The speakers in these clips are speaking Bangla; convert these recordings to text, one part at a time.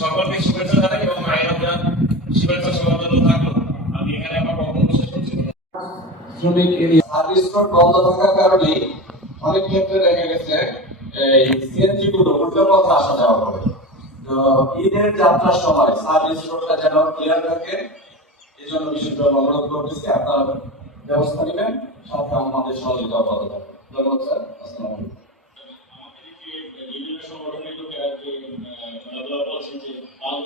সকলকে শুভেচ্ছা জানাই এবং রমজান শুভেচ্ছা সবার জন্য থাকল। আমি এখানে আমার বক্তব্য শেষ করছি। শ্রমিক এরিয়া সার্ভিস রোড বন্ধ থাকার কারণে অনেক ক্ষেত্রে দেখা গেছে এই সিএনজি গুলো উল্টো পথে আসা যাওয়া করে। তো ঈদের যাত্রার সময় সার্ভিস রোডটা যেন ক্লিয়ার থাকে এই জন্য বিষয়টা অনুরোধ করতেছি আপনারা ব্যবস্থা নেবেন সাথে আমাদের সহযোগিতা অব্যাহত থাকবে ধন্যবাদ স্যার। আসসালামু আলাইকুম।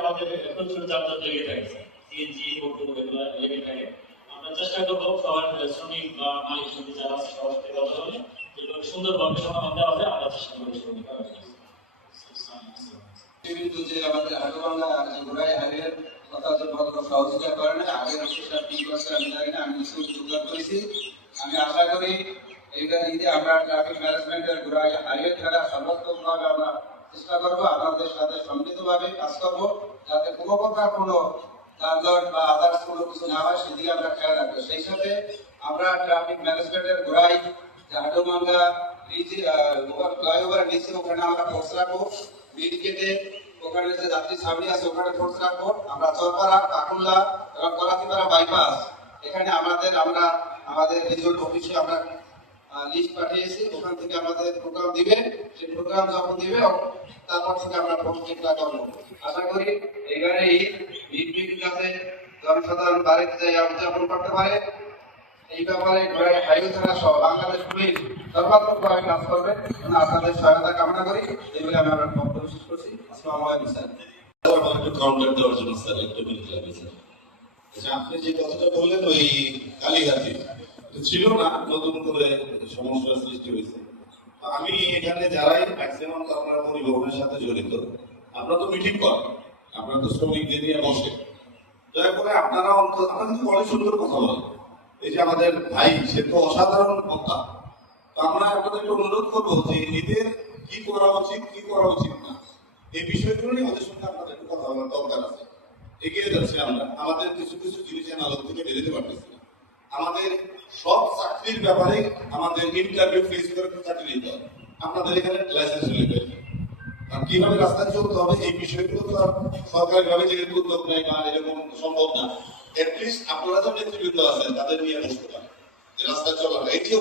আমাদের প্রচুর যানজট লেগে থাকে। সিএনজি অটো এগুলো লেগে থাকে। আমরা চেষ্টা করব সবার শ্রমিক বা মালিক সমিতি যারা আছে, সবার সাথে কথা বলে যেভাবে সুন্দরভাবে সমাধান দেওয়া যায় আমরা চেষ্টা করি শ্রমিক কিন্তু যে আমাদের হাটবাংলা যে ঘোড়াই হারিয়ে কথা যে ভদ্র সহযোগিতা করে না আগের সেটা কি করছে আমি জানি না, আমি কিছু যোগদান করেছি। আমি আশা করি এইবার ঈদে আমরা ট্রাফিক ম্যানেজমেন্টের ঘোড়াই হারিয়ে খেলা সর্বোত্তমভাবে চেষ্টা করব আপনাদের সাথে সম্মিলিতভাবে কাজ করব, যাতে কোনো প্রকার কোনো যানজট বা আদার্স কোনো কিছু না হয়, সেদিকে আমরা খেয়াল রাখব। সেই সাথে আমরা ট্রাফিক ম্যানেজমেন্টের হাটুমাঙ্গা ব্রিজ ফ্লাইওভার নিচে ওখানে আমরা ফোর্স রাখব। গেটে ওখানে যে যাত্রী ছাবনি আছে, ওখানে ফোর্স রাখব। আমরা চরপাড়া, কাকুল্লা এবং কলাতিপাড়া বাইপাস এখানে আমাদের আমরা আমাদের রিজোর্ট অফিসে আমরা লিস্ট পাঠিয়েছি ওখান থেকে আমাদের প্রোগ্রাম দিবে। সেই প্রোগ্রাম যখন দিবে তারপর থেকে আমরা প্রস্তুতটা করব। আশা করি এবারে ঈদ ঈদ যাতে জনসাধারণ বাড়িতে যাই উদযাপন করতে পারে। এই ব্যাপারে হাইওয়ে থানা সহ বাংলাদেশ পুলিশ সর্বাত্মকভাবে কাজ করবে। আপনাদের সহায়তা কামনা করি। এই বলে আমি আমার বক্তব্য শেষ করছি। আসসালামু আলাইকুম স্যার। আচ্ছা, আপনি যে কথাটা বললেন ওই কালীঘাটে ছিল না, নতুন করে সমস্যার সৃষ্টি হয়েছে। আমি এখানে যারাই ম্যাক্সিমাম আপনারা পরিবহনের সাথে জড়িত আমরা তো মিটিং করেন, আপনারা তো শ্রমিকদের নিয়ে বসে। দয়া করে আপনারা অন্তত, আপনারা কিন্তু অনেক সুন্দর কথা বলেন। এই যে আমাদের ভাই, সে তো অসাধারণ কথা তো আমরা আপনাদেরকে অনুরোধ করব যে এদের কি করা উচিত, কি করা উচিত না, এই বিষয়গুলো নিয়ে আমাদের সঙ্গে আপনাদের কথা বলার দরকার আছে। এগিয়ে যাচ্ছি আমরা। আমাদের কিছু কিছু জিনিসের আলোক থেকে বেরোতে পারতেছি। আমাদের সব চাকরির ব্যাপারে আমাদের ইন্টারভিউ ফেস করে চাকরি নিতে হবে। আপনাদের এখানে লাইসেন্স আর কীভাবে রাস্তায় চলতে হবে এই বিষয়গুলো তো আর সরকারি ভাবে যেহেতু উদ্যোগ নেয় বা এরকম সম্ভব না এটলিস্ট আপনারা যে নেতৃবৃন্দ আছেন, তাদের নিয়ে বসতে যে রাস্তায় চলার এই যে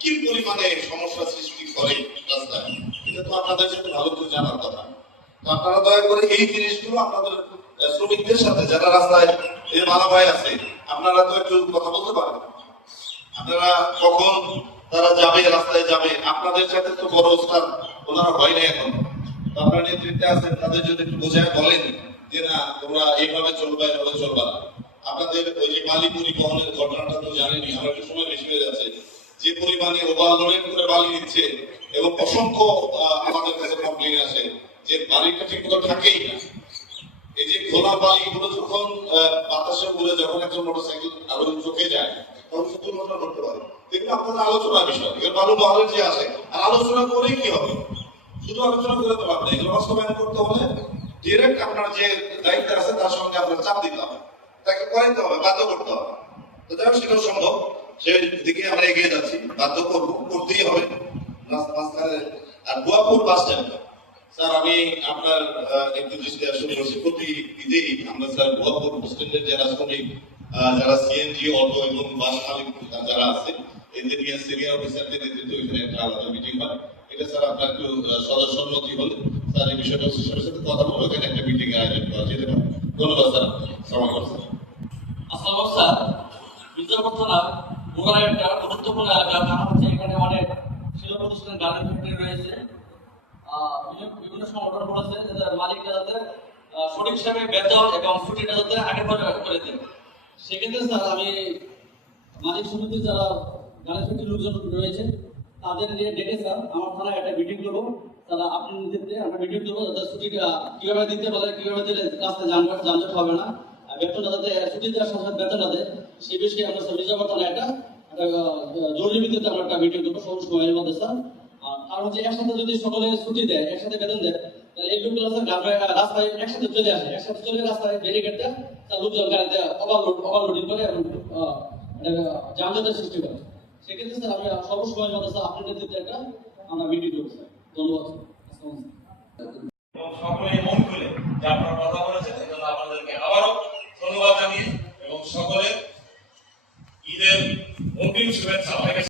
কি পরিমাণে সমস্যা সৃষ্টি করে রাস্তায়, এটা তো আপনাদের সাথে ভালো করে জানার কথা। তো আপনারা দয়া করে এই জিনিসগুলো আপনাদের শ্রমিকদের সাথে, যারা রাস্তায় এই মালা ভাই আছে আপনারা তো একটু কথা বলতে পারেন। আপনারা কখন তারা যাবে, রাস্তায় যাবে, আপনাদের সাথে তো বড় স্টার ওনারা হয় না এখন। আপনারা নেতৃত্বে আছেন, তাদের যদি একটু বোঝায় বলেন যে না, তোমরা এইভাবে চলবে, এইভাবে চলবা আপনাদের ওই যে বালি পরিবহনের ঘটনাটা তো জানেনি আমার একটু সময় বেশি হয়ে যাচ্ছে। যে পরিমাণে ওভারলোডিং করে বালি দিচ্ছে এবং অসংখ্য আমাদের কাছে কমপ্লেন আসে যে বালিটা ঠিক মতো থাকেই না। খোলা বালি গুলো যখন বাতাসে উড়ে যখন একটা মোটরসাইকেল আরও চোখে যায়, তখন সে দুর্ঘটনা ঘটতে পারে। এগুলো আপনাদের আলোচনার বিষয়। বালু বহরের যে আসে আর আলোচনা করেই কি হবে? শুধু আলোচনা করে তো পারবে এগুলো বাস্তবায়ন করতে হলে ডিরেক্ট আপনার যে দায়িত্ব আছে, তার সঙ্গে আপনার চাপ দিতে হবে। তাকে করাইতে হবে, বাধ্য করতে হবে। তো যাই হোক, সেটাও সম্ভব। সেই দিকে আমরা এগিয়ে যাচ্ছি। বাধ্য করব, করতেই হবে। রাস্তা আর গোয়াপুর বাস স্ট্যান্ড। স্যার আমি আপনার একটু দৃষ্টি করছি। প্রতি ঈদেই আমরা স্যার বাস স্ট্যান্ডের যারা শ্রমিক যারা সিএনজি অটো এবং বাস মালিক যারা আছে এদের নিয়ে সিনিয়র অফিসারদের নেতৃত্বে ওইখানে একটা আলাদা মিটিং হয়। এটা স্যার আপনার একটু আহ, সদস্য সম্মতি হলে স্যার এই বিষয়টা অফিসারের সাথে কথা বলে ওখানে একটা মিটিং আয়োজন করা যেতে পারে। ধন্যবাদ স্যার। সালাম স্যার। আসসালাম স্যার। মির্জাপুর থানা মোগলাই একটা গুরুত্বপূর্ণ এলাকা এখানে অনেক শিল্প প্রতিষ্ঠান গার্মেন্ট ফ্যাক্টরি রয়েছে। বিভিন্ন- সংগঠন করেছে যাতে মালিকরা যাতে সঠিক হিসাবে বেতন এবং ছুটিটা যাতে আগে পরে করে দেন সেক্ষেত্রে স্যার আমি মালিক সমিতির যারা গার্মেন্ট ফ্যাক্টরির লোকজন রয়েছে তাদের ডেকে স্যার আমার থানায় একটা মিটিং করব তারা আপনি নেতৃত্বে আমরা মিটিং করব যাতে ছুটিটা কীভাবে দিতে বলে কীভাবে দিলে রাস্তায় যানজট যানজট হবে না আর বেতন যাতে ছুটি দেওয়ার সাথে সাথে বেতন না দেয় সেই বিষয়ে আমরা স্যার রিজার্ভ থানায় একটা জরুরি ভিত্তিতে আমরা একটা মিটিং করব সব সময়ের মধ্যে স্যার আর হচ্ছে একসাথে যদি সকলে ছুটি দেয়, একসাথে বেতন দেয়, তাহলে এই লোকগুলো রাস্তায় একসাথে চলে আসে। একসাথে চলে রাস্তায় ব্যারিকেড দেয় তার লোকজন গাড়িতে ওভারলোড ওভারলোডিং করে এবং যানজটের সৃষ্টি করে। সেক্ষেত্রে স্যার আমি সর্বসময় মতো স্যার নেতৃত্বে একটা আমরা মিটিং করব স্যার ধন্যবাদ